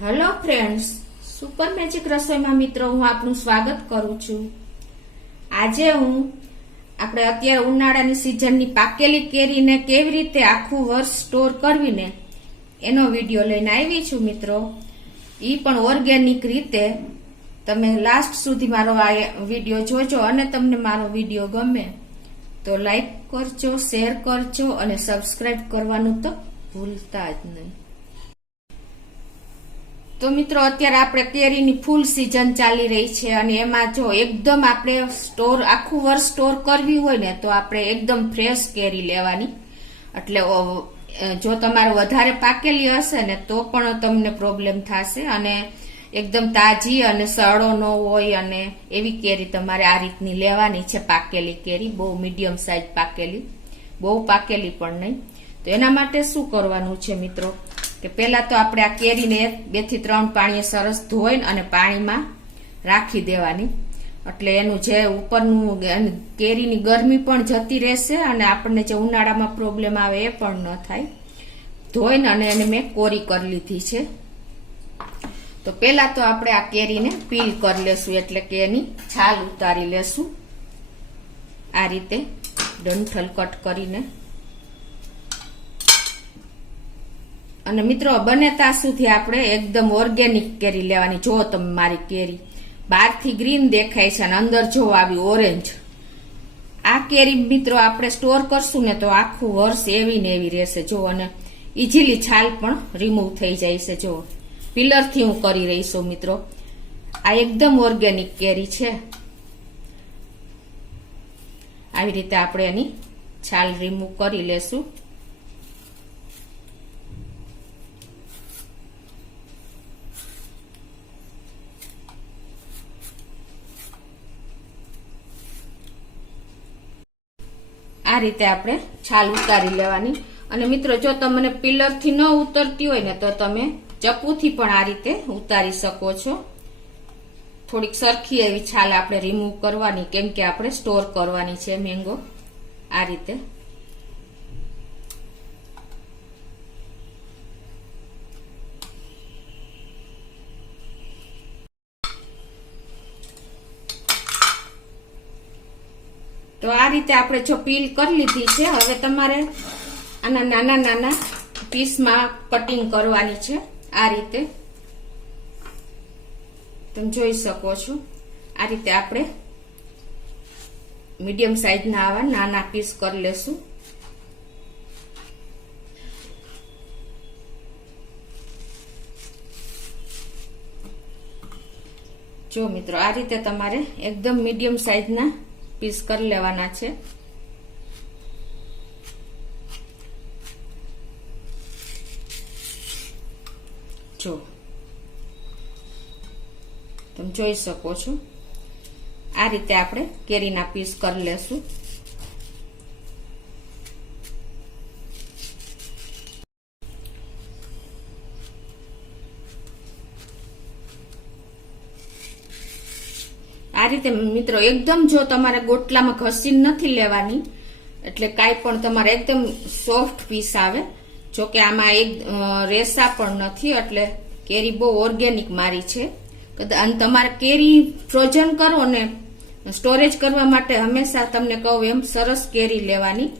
Hello friends, super magic રસોઈમાં મિત્રો હું આપનું સ્વાગત કરું છું। આજે હું આપણે અત્યારે ઉનાળાની સિઝનની પાકેલી કેરીને કેવી રીતે આખું વર્ષ સ્ટોર કરવીને એનો વિડીયો લઈને આવી છું મિત્રો। ઈ પણ ઓર્ગેનિક રીતે। તમે લાસ્ટ સુધી મારો આ વિડીયો જોજો અને તમને મારો વિડીયો ગમે તો લાઈક કરજો, શેર કરજો અને સબસ્ક્રાઇબ કરવાનું તો ભૂલતા જ નહીં। તો મિત્રો અત્યારે આપણે કેરીની ફૂલ સિઝન ચાલી રહી છે અને એમાં જો એકદમ આપણે સ્ટોર આખું વર્ષ સ્ટોર કરવી હોય ને તો આપણે એકદમ ફ્રેશ કેરી લેવાની। એટલે જો તમારે વધારે પાકેલી હશે ને તો પણ તમને પ્રોબ્લેમ થશે અને એકદમ તાજી અને સડો ન હોય અને એવી કેરી તમારે આ રીતની લેવાની છે। પાકેલી કેરી, બહુ મીડિયમ સાઈઝ પાકેલી, બહુ પાકેલી પણ નહીં। તો એના માટે શું કરવાનું છે મિત્રો કે પહેલા તો આપણે આ કેરીને 2 થી 3 પાણીએ સરસ ધોઈ અને પાણીમાં રાખી દેવાની। એટલે એનું જે ઉપરનું કેરીની ગરમી પણ જતી રહેશે અને આપણને જે ઉનાળામાં પ્રોબ્લેમ આવે એ પણ ન થાય। ધોઈને અને એને મેં કોરી કરી લીધી છે। તો પહેલા તો આપણે આ કેરીને પીલ કરી લેશું, એટલે કે એની છાલ ઉતારી લેશું આ રીતે ડંઠલ કટ કરીને। અને મિત્રો બને ત્યાં સુધી આપણે એકદમ ઓર્ગેનિક કેરી લેવાની। જો તમે મારી કેરી બહારથી ગ્રીન દેખાય છે અને અંદર જો આવી ઓરેન્જ, આ કેરી મિત્રો આપણે સ્ટોર કરશું ને તો આખું વર્ષ એવી ને એવી રહેશે। જો અને ઇઝીલી છાલ પણ રિમૂવ થઈ જાય છે। જો પિલરથી હું કરી રહી છું મિત્રો, આ એકદમ ઓર્ગેનિક કેરી છે। આવી રીતે આપણે એની છાલ રિમૂવ કરી લેશું। આ રીતે આપણે છાલ ઉતારી લેવાની। અને મિત્રો જો તમને પિલરથી ન ઉતરતી હોય ને તો તમે ચપ્પુથી પણ આ રીતે ઉતારી શકો છો। થોડીક સરખી એવી છાલ આપણે રિમૂવ કરવાની, કેમ કે આપણે સ્ટોર કરવાની છે મેંગો। આ રીતે તો આ રીતે આપણે જો પીલ કરી લીધી છે, હવે તમારે આના નાના નાના પીસમાં કટિંગ કરવાની છે। આ રીતે તમે જોઈ શકો છો, આ રીતે આપણે મીડિયમ સાઈઝના આવા નાના પીસ કરી લેશું। જો મિત્રો આ રીતે તમારે એકદમ મીડિયમ સાઈઝના પીસ કરી લેવાના છે। જો તમે જોઈ શકો છો, આ રીતે આપણે કેરીના પીસ કરી લેશું। આ રીતે મિત્રો એકદમ જો તમારે ગોટલામાં ઘસીને નથી લેવાની, એટલે કાંઈ પણ તમારે એકદમ સોફ્ટ પીસ આવે। જો કે આમાં એક રેસા પણ નથી, એટલે કેરી બહુ ઓર્ગેનિક મારી છે। અને તમારે કેરી ફ્રોઝન કરો ને સ્ટોરેજ કરવા માટે હંમેશા તમને કહું એમ સરસ કેરી લેવાની।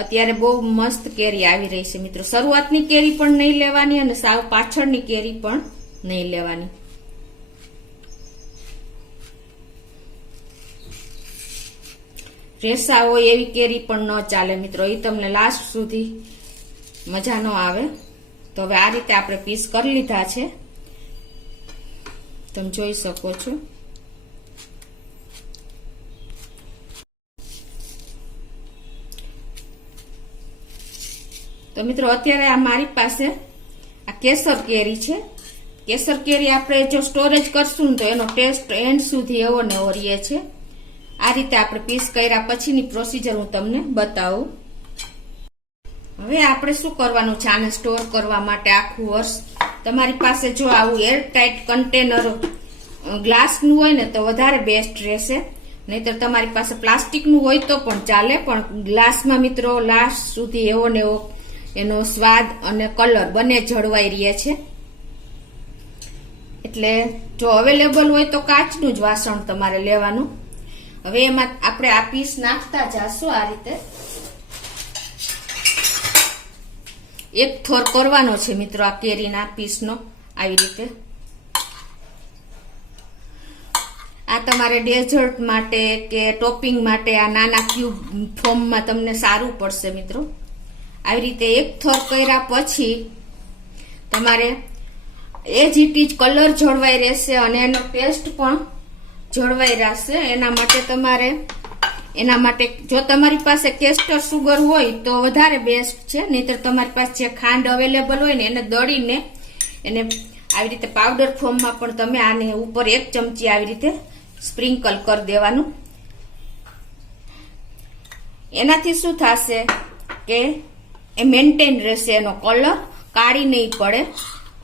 અત્યારે બહુ મસ્ત કેરી આવી રહી છે મિત્રો। શરૂઆતની કેરી પણ નહીં લેવાની અને સાવ પાછળની કેરી પણ નહીં લેવાની। રેસા હોય એવી કેરી પણ ન ચાલે મિત્રો, એ તમને લાસ્ટ સુધી મજા ન આવે। તો હવે આ રીતે આપણે પીસ કરી લીધા છે, તમે જોઈ શકો છો। તો મિત્રો અત્યારે આ મારી પાસે આ કેસર કેરી છે। કેસર કેરી આપણે જો સ્ટોરેજ કરશું ને તો એનો ટેસ્ટ એન્ડ સુધી એવો ને એવો રહે છે। આ રીતે આપણે પીસ કર્યા પછીની પ્રોસીજર હું તમને બતાવું। હવે આપણે શું કરવાનું છે આને સ્ટોર કરવા માટે આખું વર્ષ। તમારી પાસે જો આવું એરટાઇટ કન્ટેનર ગ્લાસનું હોય ને તો વધારે બેસ્ટ રહેશે, નહીતર તમારી પાસે પ્લાસ્ટિકનું હોય તો પણ ચાલે, પણ ગ્લાસમાં મિત્રો લાસ્ટ સુધી એવો ને એવો એનો સ્વાદ અને કલર બંને જળવાઈ રહે છે। એટલે જો અવેલેબલ હોય તો કાચનું જ વાસણ તમારે લેવાનું. હવે એમાં આપણે આ પીસ નાખતા જાશું. આ રીતે એક થોર કરવાનો છે મિત્રો આ કેરીના પીસનો. આવી રીતે આ તમારે ડેઝર્ટ માટે કે ટોપિંગ માટે આ નાના ક્યુબ ફોર્મમાં તમને સારું પડશે મિત્રો. આવી રીતે એક થોર કર્યા પછી તમારે એ જ ઇટ કલર જળવાઈ રહેશે અને એનો ટેસ્ટ પણ જળવાઈ રહેશે. એના માટે જો તમારી પાસે કેસ્ટર સુગર હોય તો વધારે બેસ્ટ છે, નહીતર તમારી પાસે જે ખાંડ અવેલેબલ હોય ને એને દળીને એને આવી રીતે પાવડર ફોર્મમાં પણ તમે આને ઉપર 1 ચમચી આવી રીતે સ્પ્રિંકલ કરી દેવાનું. એનાથી શું થશે કે એ મેન્ટેન રહેશે, એનો કલર કાળી નહીં પડે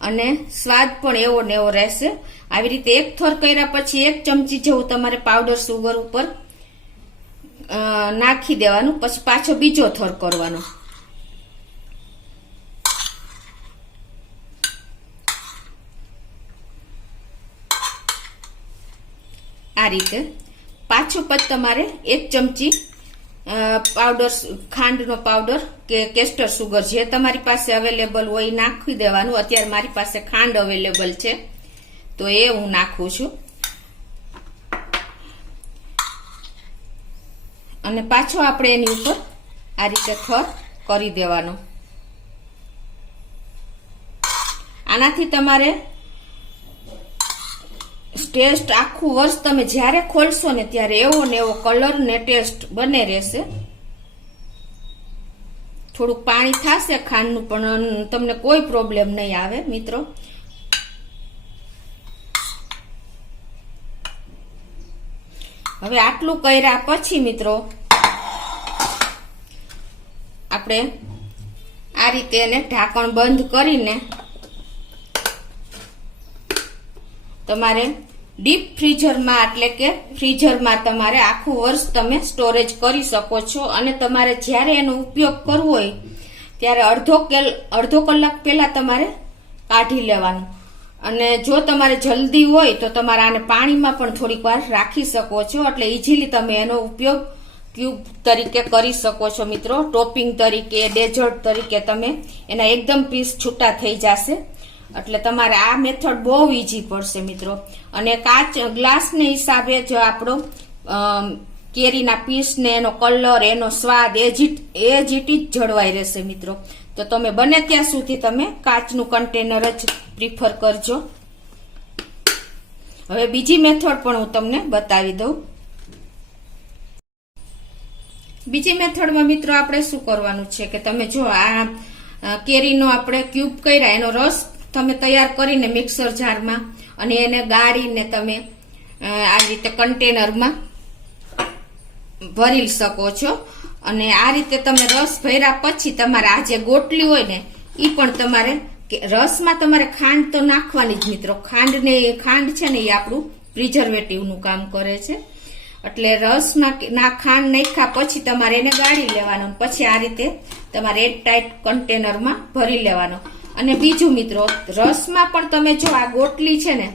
અને સ્વાદ પણ એવો ને એવો રહેશે. આવી રીતે એક થોર કર્યા પછી 1 ચમચી જેવું તમારે પાવડર સુગર ઉપર નાખી દેવાનું. પછી પાછો બીજો થોર કરવાનો. આ રીતે પાછું પછી તમારે 1 ચમચી પાવડર ખાંડનો પાવડર કે કેસ્ટર સુગર જે તમારી પાસે અવેલેબલ હોય નાખી દેવાનું. અત્યારે મારી પાસે ખાંડ અવેલેબલ છે તો એ હું નાખું છું. અને પાછો આપણે એની ઉપર આ રીતે થોર કરી દેવાનો. આનાથી તમારે ટેસ્ટ આખું વર્ષ તમે જ્યારે ખોલશો ને ત્યારે એવો ને એવો કલર ને ટેસ્ટ બને રહેશે. થોડુંક પાણી થશે ખાંડનું પણ તમને કોઈ પ્રોબ્લેમ નહીં આવે મિત્રો. હવે આટલું કર્યા પછી મિત્રો આપણે આ રીતે એને ઢાંકણ બંધ કરીને તમારે ડીપ ફ્રીઝરમાં એટલે કે ફ્રીઝરમાં તમારે આખું વર્ષ તમે સ્ટોરેજ કરી શકો છો. અને તમારે જ્યારે એનો ઉપયોગ કરવો હોય ત્યારે અડધો કલાક પહેલા તમારે કાઢી લેવાનું. અને જો તમારે જલ્દી હોય તો તમારે આને પાણીમાં પણ થોડીક વાર રાખી શકો છો, એટલે ઇઝીલી તમે એનો ઉપયોગ ક્યુબ તરીકે કરી શકો છો મિત્રો. ટોપિંગ તરીકે, ડેઝર્ટ તરીકે તમે એના એકદમ પીસ છૂટા થઈ જશે. એટલે તમારે આ મેથડ બહુ ઈઝી પડશે મિત્રો. અને કાચ ગ્લાસને હિસાબે જો આપણો કેરીના પીસને એનો કલર એનો સ્વાદ એ જ જળવાઈ રહેશે મિત્રો. તો તમે બને ત્યાં સુધી તમે કાચનું કન્ટેનર જ પ્રિફર કરજો. હવે બીજી મેથડ પણ હું તમને બતાવી દઉં. બીજી મેથડમાં મિત્રો આપણે શું કરવાનું છે કે તમે જો આ કેરીનો આપણે ક્યુબ કર્યા એનો રસ તમે તૈયાર કરીને મિક્સર જારમાં અને એને ગાળીને તમે આ રીતે કન્ટેનરમાં ભરી શકો છો. અને આ રીતે તમે રસ ભર્યા પછી તમારે આ જે ગોટલી હોય ને એ પણ તમારે રસમાં તમારે ખાંડ તો નાખવાની જ મિત્રો. ખાંડ છે ને એ આપણું પ્રિઝર્વેટિવનું કામ કરે છે. એટલે રસમાં ખાંડ નાખ્યા પછી તમારે એને ગાળી લેવાનો. પછી આ રીતે તમારે એર ટાઈટ કન્ટેનરમાં ભરી લેવાનો. અને બીજું મિત્રો, રસમાં પણ તમે જો આ ગોટલી છે ને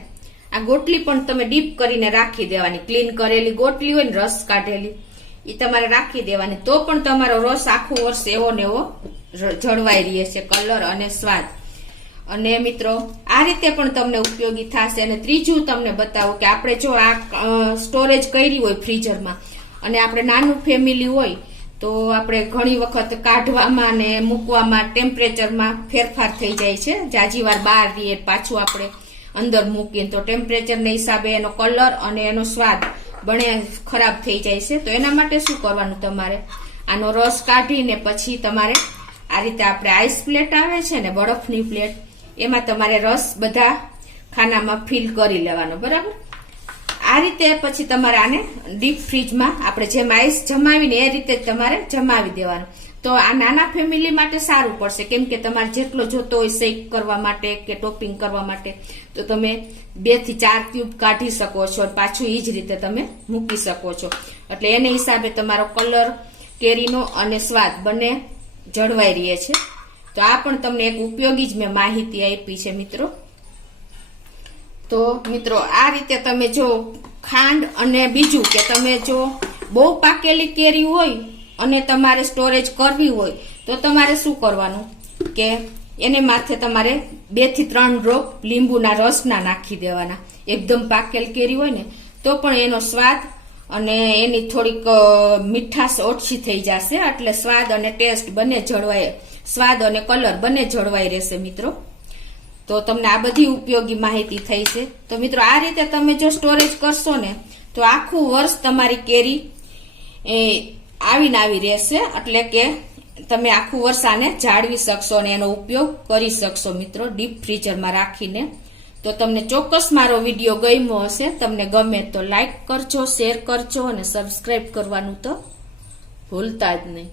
આ ગોટલી પણ તમે ડીપ કરીને રાખી દેવાની. ક્લીન કરેલી ગોટલી હોય ને રસ કાઢેલી એ તમારે રાખી દેવાની. તો પણ તમારો રસ આખું વર્ષ એવો ને એવો જળવાઈ રહે છે કલર અને સ્વાદ. અને મિત્રો આ રીતે પણ તમને ઉપયોગી થશે. અને ત્રીજું તમને બતાવું કે આપણે જો આ સ્ટોરેજ કરી હોય ફ્રીઝરમાં અને આપણે નાનું ફેમિલી હોય તો આપણે ઘણી વખત કાઢવામાં ને મૂકવામાં ટેમ્પરેચરમાં ફેરફાર થઈ જાય છે. જાજી વાર બહાર રહીએ પાછું આપણે અંદર મૂકીએ તો ટેમ્પરેચરના હિસાબે એનો કલર અને એનો સ્વાદ બને ખરાબ થઈ જાય છે. તો એના માટે શું કરવાનું, તમારે આનો રસ કાઢીને પછી તમારે આ રીતે આપણે આઈસ પ્લેટ આવે છે ને બરફની પ્લેટ એમાં તમારે રસ બધા ખાનામાં ફિલ કરી લેવાનો. બરાબર, આ રીતે પછી તમારે આને ડીપ ફ્રીજમાં આપણે જેમ આઈસ જમાવીને એ રીતે તમારે જમાવી દેવાનું. તો આ નાના ફેમિલી માટે સારું પડશે, કેમ કે તમારે જેટલો જોતો હોય શેક કરવા માટે કે ટોપિંગ કરવા માટે તો તમે 2 થી 4 ક્યુબ કાઢી શકો છો. પાછું એ જ રીતે તમે મૂકી શકો છો. એટલે એને હિસાબે તમારો કલર કેરીનો અને સ્વાદ બંને જળવાઈ રહે છે. તો આ પણ તમને એક ઉપયોગી જ મેં માહિતી આપી છે મિત્રો. તો મિત્રો આ રીતે તમે જો ખાંડ અને બીજું કે તમે જો બહુ પાકેલી કેરી હોય અને તમારે સ્ટોરેજ કરવી હોય તો તમારે શું કરવાનું કે એને માથે તમારે 2 થી 3 ડ્રોપ લીંબુના રસના નાખી દેવાના. એકદમ પાકેલ કેરી હોય ને તો પણ એનો સ્વાદ અને એની થોડીક મીઠાશ ઓછી થઈ જશે, એટલે સ્વાદ અને ટેસ્ટ બંને જળવાય, સ્વાદ અને કલર બંને જળવાઈ રહેશે મિત્રો. તો તમને આ બધી ઉપયોગી માહિતી થઈ છે. તો મિત્રો આ રીતે તમે જો સ્ટોરેજ કરશો ને તો આખું વર્ષ તમારી કેરી આવીને આવી રહેશે, એટલે કે તમે આખું વર્ષ આને જાળવી શકશો અને એનો ઉપયોગ કરી શકશો મિત્રો ડીપ ફ્રીઝરમાં રાખીને. તો તમને ચોક્કસ મારો વિડીયો ગમ્યો હશે. તમને ગમે તો લાઈક કરજો, શેર કરજો અને સબસ્ક્રાઈબ કરવાનું તો ભૂલતા જ નહીં.